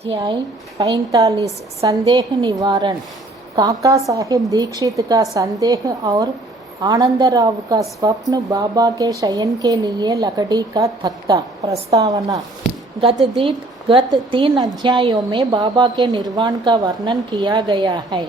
अध्याय 45 संदेह निवारण। काका साहेब दीक्षित का संदेह और आनंदराव का स्वप्न। बाबा के शयन के लिए लकड़ी का तख्ता। प्रस्तावना। गत 3 अध्यायों में बाबा के निर्वाण का वर्णन किया गया है।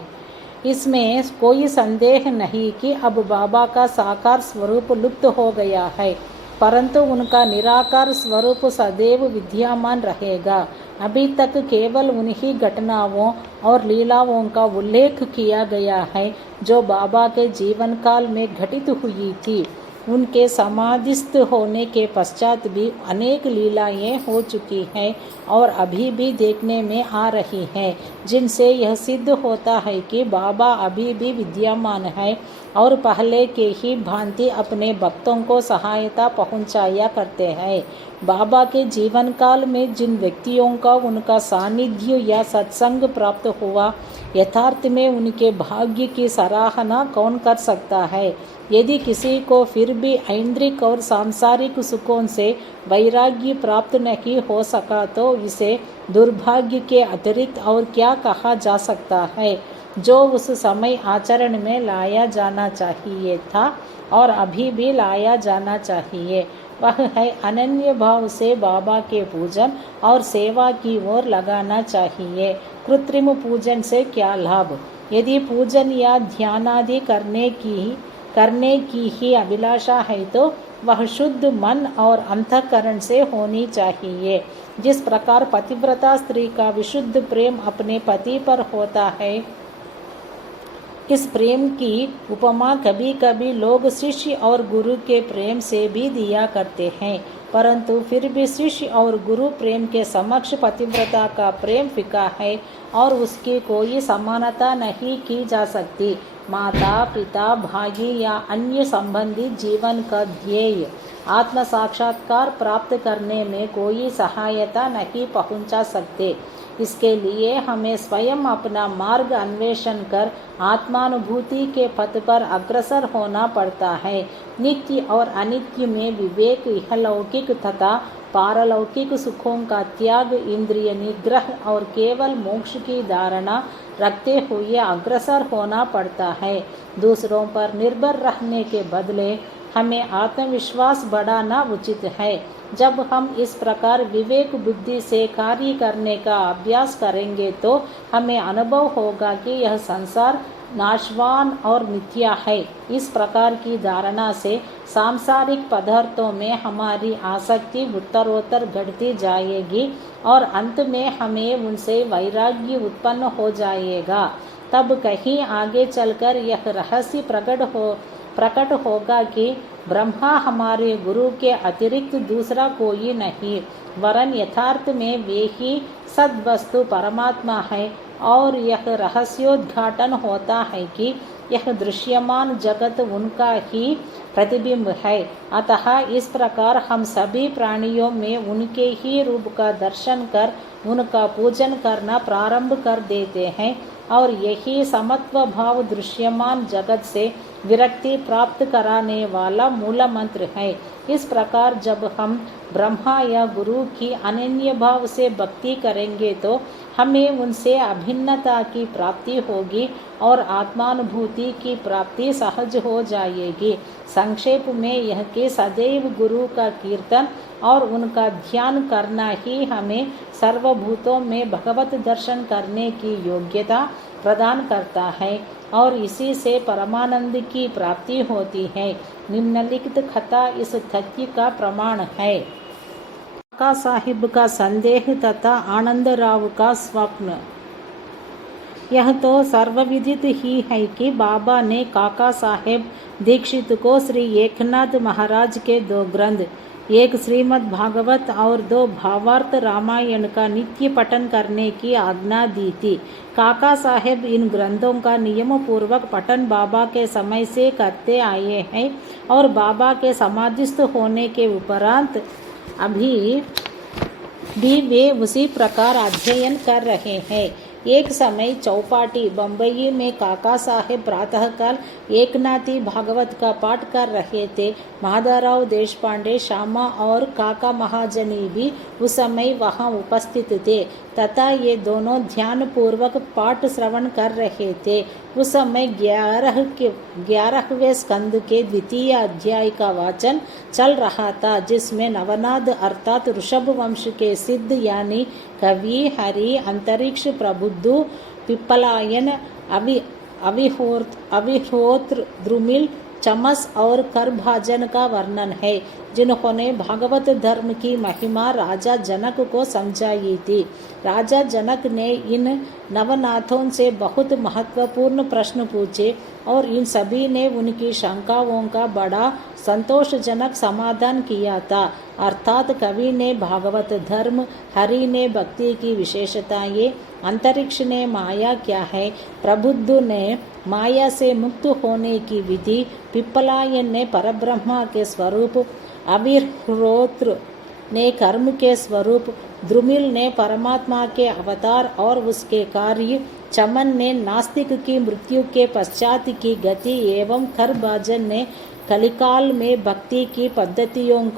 इसमें कोई संदेह नहीं कि अब बाबा का साकार स्वरूप लुप्त हो गया है, परंतु उनका निराकार स्वरूप सदैव विद्यमान रहेगा। अभी तक केवल उन्हीं घटनाओं और लीलाओं का उल्लेख किया गया है जो बाबा के जीवन काल में घटित हुई थी। उनके समाधिस्थ होने के पश्चात भी अनेक लीलाएं हो चुकी हैं और अभी भी देखने में आ रही हैं, जिनसे यह सिद्ध होता है कि बाबा अभी भी विद्यमान है और पहले के ही भांति अपने भक्तों को सहायता पहुंचाया करते हैं। बाबा के जीवन काल में जिन व्यक्तियों का उनका सानिध्य या सत्संग प्राप्त हुआ, यथार्थ में उनके भाग्य की सराहना कौन कर सकता है। यदि किसी को फिर भी ऐन्द्रिक और सांसारिक सुखों से वैराग्य प्राप्त नहीं हो सका, तो इसे दुर्भाग्य के अतिरिक्त और क्या कहा जा सकता है। जो उस समय आचरण में लाया जाना चाहिए था और अभी भी लाया जाना चाहिए, वह है अनन्य भाव से बाबा के पूजन और सेवा की ओर लगाना चाहिए। कृत्रिम पूजन से क्या लाभ? यदि पूजन या ध्यानादि करने की ही अभिलाषा है, तो वह शुद्ध मन और अंतःकरण से होनी चाहिए। जिस प्रकार पतिव्रता स्त्री का विशुद्ध प्रेम अपने पति पर होता है, इस प्रेम की उपमा कभी कभी लोग शिष्य और गुरु के प्रेम से भी दिया करते हैं, परंतु फिर भी शिष्य और गुरु प्रेम के समक्ष पतिव्रता का प्रेम फीका है और उसकी कोई समानता नहीं की जा सकती। माता पिता भाई या अन्य संबंधी जीवन का ध्येय आत्म साक्षात्कार प्राप्त करने में कोई सहायता नहीं पहुंचा सकते। इसके लिए हमें स्वयं अपना मार्ग अन्वेषण कर आत्मानुभूति के पथ पर अग्रसर होना पड़ता है। नित्य और अनित्य में विवेक, इहलौकिक तथा पारलौकिक सुखों का त्याग, इंद्रिय निग्रह और केवल मोक्ष की धारणा रखते हुए अग्रसर होना पड़ता है। दूसरों पर निर्भर रहने के बदले हमें आत्मविश्वास बढ़ाना उचित है। जब हम इस प्रकार विवेक बुद्धि से कार्य करने का अभ्यास करेंगे, तो हमें अनुभव होगा कि यह संसार नाशवान और मिथ्या है। इस प्रकार की धारणा से सांसारिक पदार्थों में हमारी आसक्ति उत्तरोत्तर घटती जाएगी और अंत में हमें उनसे वैराग्य उत्पन्न हो जाएगा। तब कहीं आगे चलकर यह रहस्य प्रकट होगा कि ब्रह्मा हमारे गुरु के अतिरिक्त दूसरा कोई नहीं, वरन यथार्थ में वे ही सद्वस्तु परमात्मा है। और यह रहस्योद्घाटन होता है कि यह दृश्यमान जगत उनका ही प्रतिबिंब है। अतः इस प्रकार हम सभी प्राणियों में उनके ही रूप का दर्शन कर उनका पूजन करना प्रारंभ कर देते हैं और यही समत्व भाव दृश्यमान जगत से विरक्ति प्राप्त कराने वाला मूल मंत्र है। इस प्रकार जब हम ब्रह्मा या गुरु की अनन्य भाव से भक्ति करेंगे, तो हमें उनसे अभिन्नता की प्राप्ति होगी और आत्मानुभूति की प्राप्ति सहज हो जाएगी। संक्षेप में यह कि सदैव गुरु का कीर्तन और उनका ध्यान करना ही हमें सर्वभूतों में भगवत दर्शन करने की योग्यता प्रदान करता है और इसी से परमानंद की प्राप्ति होती है। निम्नलिखित कथा इस तथ्य का प्रमाण है। काका साहिब का संदेह तथा आनंदराव का स्वप्न। यह तो सर्वविदित ही है कि बाबा ने काका साहेब दीक्षित को श्री एकनाथ महाराज के 2 ग्रंथ, एक श्रीमद् भागवत और 2 भावार्थ रामायण का नित्य पठन करने की आज्ञा दी थी। काका साहेब इन ग्रंथों का नियम पूर्वक पठन बाबा के समय से करते आए हैं और बाबा के समाधिस्थ होने के उपरांत अभी भी वे उसी प्रकार अध्ययन कर रहे हैं। एक समय चौपाटी बम्बई में काका साहेब प्रातःकाल एकनाथी भागवत का पाठ कर रहे थे। माधवराव देशपांडे, श्यामा और काका महाजनी भी उस समय वहां उपस्थित थे तथा ये दोनों ध्यान पूर्वक पाठ श्रवण कर रहे थे। उस समय 11वें स्कंद के द्वितीय अध्याय का वाचन चल रहा था, जिसमें नवनाद अर्थात ऋषभ वंश के सिद्ध यानी कवि, हरि, अंतरिक्ष, प्रबुद्धु, पिप्पलायन, अविहोत्र, द्रुमिल, चमस और करभाजन का वर्णन है, जिन्होंने भागवत धर्म की महिमा राजा जनक को समझाई थी। राजा जनक ने इन नवनाथों से बहुत महत्वपूर्ण प्रश्न पूछे और इन सभी ने उनकी शंकाओं का बड़ा संतोषजनक समाधान किया था। अर्थात कवि ने भागवत धर्म, हरि ने भक्ति की विशेषताएं, अंतरिक्ष ने माया क्या है, प्रबुद्ध ने माया से मुक्त होने की विधि, पिप्पलायन ने परब्रह्मा के स्वरूप, अविहोत्र ने कर्म के स्वरूप, द्रुमिल ने परमात्मा के अवतार और उसके कार्य, चमन ने नास्तिक की मृत्यु के पश्चात की गति एवं करभाजन ने कलिकाल में भक्ति की पद्धतियों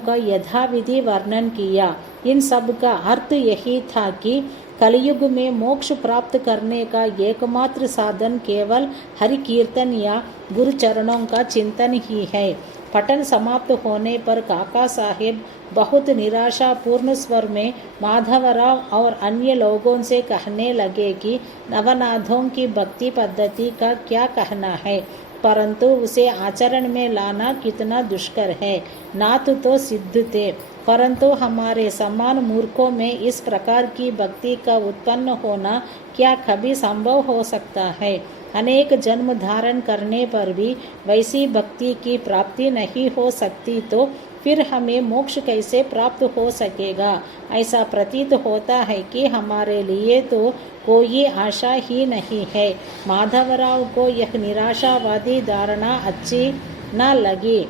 का यथाविधि वर्णन किया। इन सब का अर्थ यही था कि कलयुग में मोक्ष प्राप्त करने का एकमात्र साधन केवल हरि कीर्तन या गुरु चरणों का चिंतन ही है। पठन समाप्त होने पर काका साहेब बहुत निराशापूर्ण स्वर में माधवराव और अन्य लोगों से कहने लगे कि नवनाथों की भक्ति पद्धति का क्या कहना है, परंतु उसे आचरण में लाना कितना दुष्कर है। नाथ तो सिद्ध थे, परंतु हमारे समान मूर्खों में इस प्रकार की भक्ति का उत्पन्न होना क्या कभी संभव हो सकता है। अनेक जन्म धारण करने पर भी वैसी भक्ति की प्राप्ति नहीं हो सकती, तो फिर हमें मोक्ष कैसे प्राप्त हो सकेगा। ऐसा प्रतीत होता है कि हमारे लिए तो कोई आशा ही नहीं है। माधवराव को यह निराशावादी धारणा अच्छी न लगी।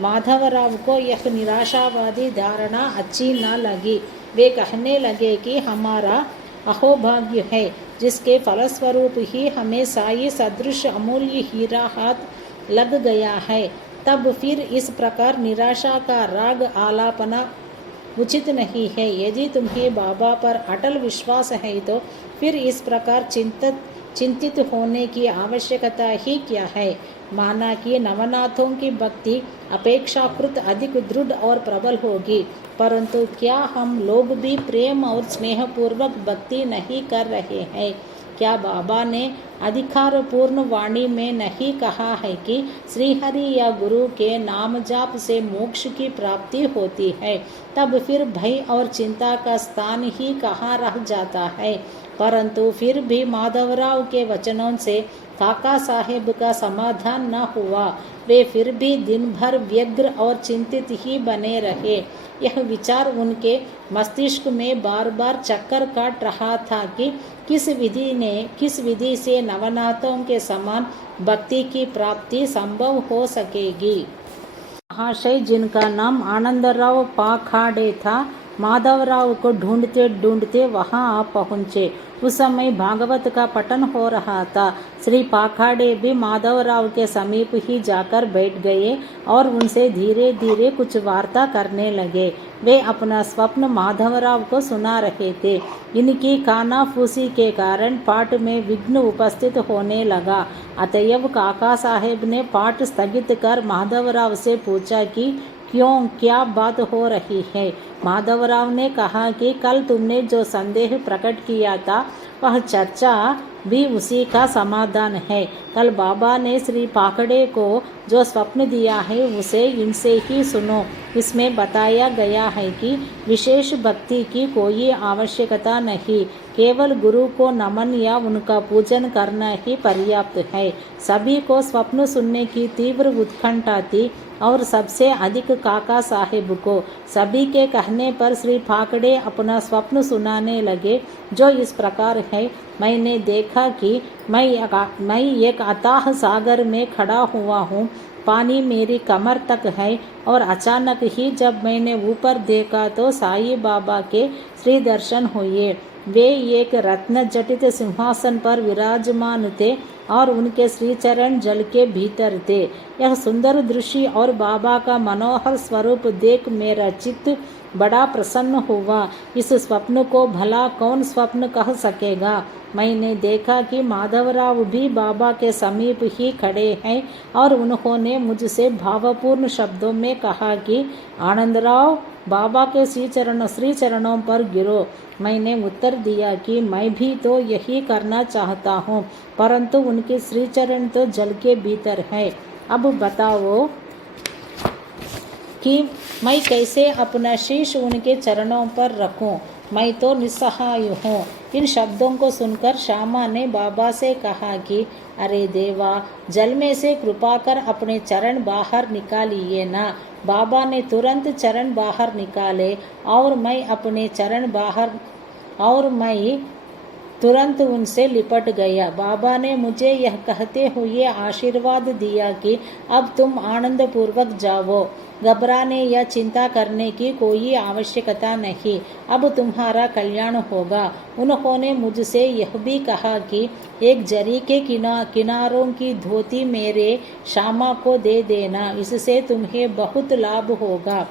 माधवराव को यह निराशावादी धारणा अच्छी न लगी। वे कहने लगे कि हमारा अहोभाग्य है, जिसके फलस्वरूप ही हमें साई सदृश अमूल्य हीरा हाथ लग गया है। तब फिर इस प्रकार निराशा का राग आलापना उचित नहीं है। यदि तुम्हें बाबा पर अटल विश्वास है तो फिर इस प्रकार चिंतित होने की आवश्यकता ही क्या है। माना कि नवनाथों की भक्ति अपेक्षाकृत अधिक दृढ़ और प्रबल होगी, परंतु क्या हम लोग भी प्रेम और स्नेहपूर्वक भक्ति नहीं कर रहे हैं? क्या बाबा ने अधिकारपूर्ण वाणी में नहीं कहा है कि श्रीहरि या गुरु के नाम जाप से मोक्ष की प्राप्ति होती है? तब फिर भय और चिंता का स्थान ही कहाँ रह जाता है। परंतु फिर भी माधवराव के वचनों से काका साहेब का समाधान न हुआ। वे फिर भी दिन भर व्यग्र और चिंतित ही बने रहे। यह विचार उनके मस्तिष्क में बार बार चक्कर काट रहा था कि किस विधि से नवनाथों के समान भक्ति की प्राप्ति संभव हो सकेगी। महाशय, जिनका नाम आनंदराव पाखाड़े था, माधवराव को ढूंढते ढूंढते वहां आ पहुंचे। उस समय भागवत का पठन हो रहा था। श्री पाखाड़े भी माधवराव के समीप ही जाकर बैठ गए और उनसे धीरे धीरे कुछ वार्ता करने लगे। वे अपना स्वप्न माधवराव को सुना रहे थे। इनकी कानाफूसी के कारण पाठ में विघ्न उपस्थित होने लगा। अतएव काका साहेब ने पाठ स्थगित कर माधवराव से पूछा कि क्यों, क्या बात हो रही है। माधवराव ने कहा कि कल तुमने जो संदेह प्रकट किया था वह चर्चा भी उसी का समाधान है। कल बाबा ने श्री पाखड़े को जो स्वप्न दिया है उसे इनसे ही सुनो। इसमें बताया गया है कि विशेष भक्ति की कोई आवश्यकता नहीं, केवल गुरु को नमन या उनका पूजन करना ही पर्याप्त है। सभी को स्वप्न सुनने की तीव्र उत्कंठा थी और सबसे अधिक काका साहेब को। सभी के कहने पर श्री पाखड़े अपना स्वप्न सुनाने लगे, जो इस प्रकार है। मैंने देखा कि मैं एक अथाह सागर में खड़ा हुआ हूँ। पानी मेरी कमर तक है और अचानक ही जब मैंने ऊपर देखा तो साईं बाबा के श्री दर्शन हुए। वे एक रत्न जटित सिंहासन पर विराजमान थे और उनके श्रीचरण जल के भीतर थे। यह सुंदर दृश्य और बाबा का मनोहर स्वरूप देख मेरा चित्त बड़ा प्रसन्न हुआ। इस स्वप्न को भला कौन स्वप्न कह सकेगा। मैंने देखा कि माधवराव भी बाबा के समीप ही खड़े हैं और उन्होंने मुझसे भावपूर्ण शब्दों में कहा कि आनंदराव, बाबा के श्री चरणों पर गिरो। मैंने उत्तर दिया कि मैं भी तो यही करना चाहता हूँ, परंतु उनके श्री चरण तो जल के भीतर है। अब बताओ कि मैं कैसे अपना शीश उनके चरणों पर रखूं। मैं तो निस्सहाय हूँ। इन शब्दों को सुनकर श्यामा ने बाबा से कहा कि अरे देवा, जल में से कृपा कर अपने चरण बाहर निकालिए ना। बाबा ने तुरंत चरण बाहर निकाले और मैं तुरंत उनसे लिपट गया। बाबा ने मुझे यह कहते हुए आशीर्वाद दिया कि अब तुम आनंद पूर्वक जाओ, घबराने या चिंता करने की कोई आवश्यकता नहीं, अब तुम्हारा कल्याण होगा। उन्होंने मुझसे यह भी कहा कि एक जरी के किनारों की धोती मेरे श्यामा को दे देना, इससे तुम्हें बहुत लाभ होगा।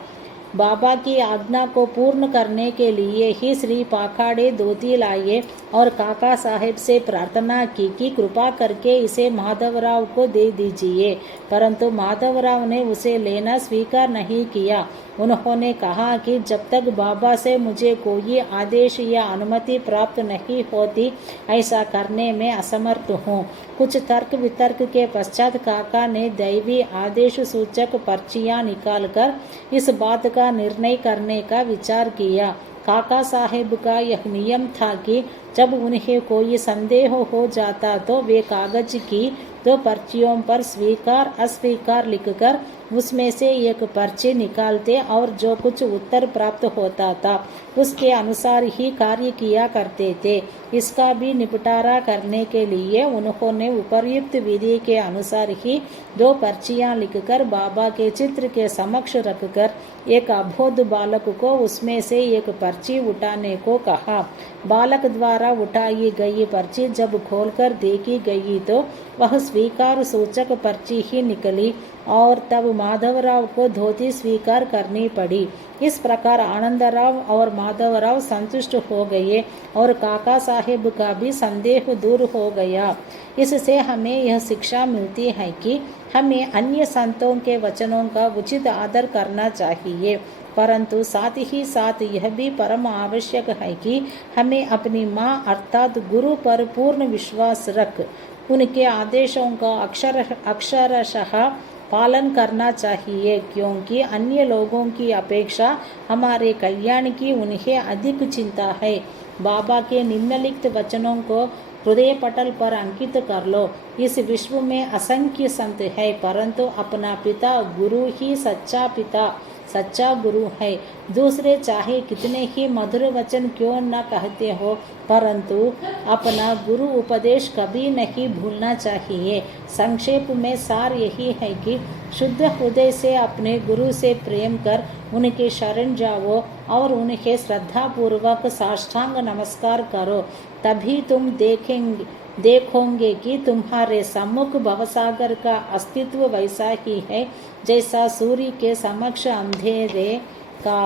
बाबा की आज्ञा को पूर्ण करने के लिए ही श्री पाखाड़े धोती लाए और काका साहेब से प्रार्थना की कि कृपा करके इसे माधवराव को दे दीजिए, परंतु माधवराव ने उसे लेना स्वीकार नहीं किया। उन्होंने कहा कि जब तक बाबा से मुझे कोई आदेश या अनुमति प्राप्त नहीं होती, ऐसा करने में असमर्थ हूँ। कुछ तर्क वितर्क के पश्चात काका ने दैवी आदेश सूचक पर्चियां निकालकर इस बात का निर्णय करने का विचार किया। काका साहेब का यह नियम था कि जब उन्हें कोई संदेह हो जाता तो वे कागज की 2 पर्चियों पर स्वीकार अस्वीकार लिखकर उसमें से एक पर्ची निकालते और जो कुछ उत्तर प्राप्त होता था उसके अनुसार ही कार्य किया करते थे। इसका भी निपटारा करने के लिए उन्होंने उपर्युक्त विधि के अनुसार ही 2 पर्चियां लिखकर बाबा के चित्र के समक्ष रखकर एक अबोध बालक को उसमें से एक पर्ची उठाने को कहा। बालक द्वारा उठाई गई पर्ची जब खोलकर देखी गई तो वह स्वीकार सूचक पर्ची ही निकली और तब माधवराव को धोती स्वीकार करनी पड़ी। इस प्रकार आनंदराव और माधवराव संतुष्ट हो गए और काका साहेब का भी संदेह दूर हो गया। इससे हमें यह शिक्षा मिलती है कि हमें अन्य संतों के वचनों का उचित आदर करना चाहिए, परंतु साथ ही साथ यह भी परम आवश्यक है कि हमें अपनी माँ अर्थात गुरु पर पूर्ण विश्वास रख उनके आदेशों का अक्षरशः पालन करना चाहिए, क्योंकि अन्य लोगों की अपेक्षा हमारे कल्याण की उन्हें अधिक चिंता है। बाबा के निम्नलिखित वचनों को हृदय पटल पर अंकित कर लो। इस विश्व में असंख्य संत है, परंतु अपना पिता गुरु ही सच्चा गुरु है। दूसरे चाहे कितने ही मधुर वचन क्यों न कहते हो, परंतु अपना गुरु उपदेश कभी नहीं भूलना चाहिए। संक्षेप में सार यही है कि शुद्ध हृदय से अपने गुरु से प्रेम कर उनके शरण जाओ और उन्हें श्रद्धापूर्वक साष्टांग नमस्कार करो। तभी तुम देखोगे कि तुम्हारे सम्मुख भवसागर का अस्तित्व वैसा ही है जैसा सूर्य के समक्ष अंधेरे का।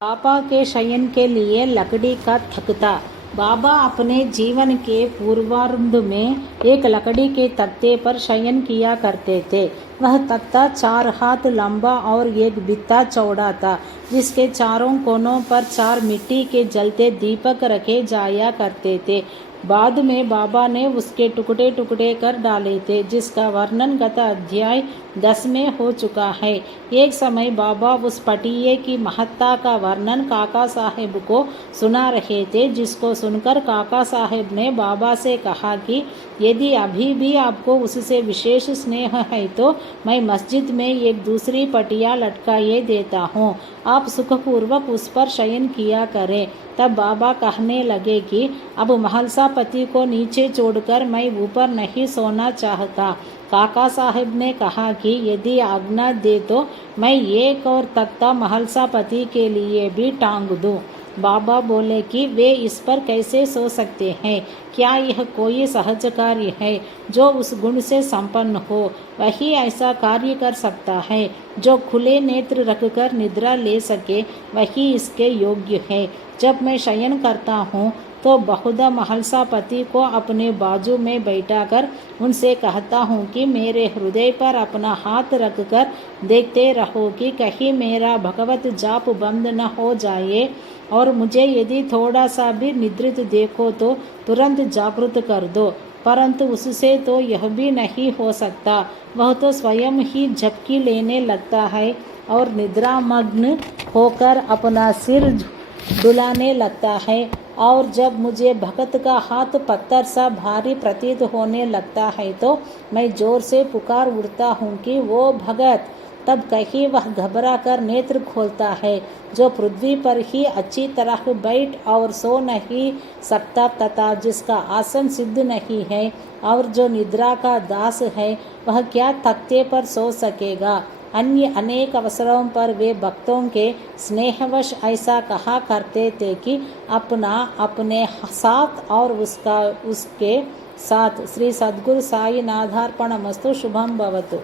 बाबा के शयन के लिए लकड़ी का तख्ता। बाबा अपने जीवन के पूर्वार्ध में एक लकड़ी के तख्ते पर शयन किया करते थे। वह तख्ता 4 हाथ लंबा और 1 बित्ता चौड़ा था, जिसके चारों कोनों पर 4 मिट्टी के जलते दीपक रखे जाया करते थे। बाद में बाबा ने उसके टुकड़े टुकड़े कर डाले थे, जिसका वर्णन गत अध्याय 10 में हो चुका है। एक समय बाबा उस पटिये की महत्ता का वर्णन काका साहेब को सुना रहे थे, जिसको सुनकर काका साहेब ने बाबा से कहा कि यदि अभी भी आपको उससे विशेष स्नेह है तो मैं मस्जिद में एक दूसरी पटिया लटकाए देता हूँ, आप सुखपूर्वक उस पर शयन किया करें। तब बाबा कहने लगे कि अब महलसापति को नीचे छोड़कर मैं ऊपर नहीं सोना चाहता। काका साहेब ने कहा कि यदि आज्ञा दे तो मैं एक और तख्ता महलसापति के लिए भी टांग दूं। बाबा बोले कि वे इस पर कैसे सो सकते हैं? क्या यह कोई सहज कार्य है? जो उस गुण से संपन्न हो वही ऐसा कार्य कर सकता है। जो खुले नेत्र रखकर निद्रा ले सके वही इसके योग्य है। जब मैं शयन करता हूँ तो बहुधा महलसापति को अपने बाजू में बैठाकर उनसे कहता हूँ कि मेरे हृदय पर अपना हाथ रखकर देखते रहो कि कहीं मेरा भगवत जाप बंद न हो जाए, और मुझे यदि थोड़ा सा भी निद्रित देखो तो तुरंत जागृत कर दो। परंतु उससे तो यह भी नहीं हो सकता। वह तो स्वयं ही झपकी लेने लगता है और निद्रामग्न होकर अपना सिर डुलाने लगता है, और जब मुझे भगत का हाथ पत्थर सा भारी प्रतीत होने लगता है तो मैं जोर से पुकार उठता हूँ कि वो भगत। तब कहीं वह घबरा कर नेत्र खोलता है। जो पृथ्वी पर ही अच्छी तरह बैठ और सो नहीं सकता तथा जिसका आसन सिद्ध नहीं है और जो निद्रा का दास है, वह क्या तख्ते पर सो सकेगा? अन्य अनेक अवसरों पर वे भक्तों के स्नेहवश ऐसा कहा करते थे कि अपने साथ और उसके साथ। श्री सद्गुरु साई नाथार्पणमस्तु। शुभम भवतु।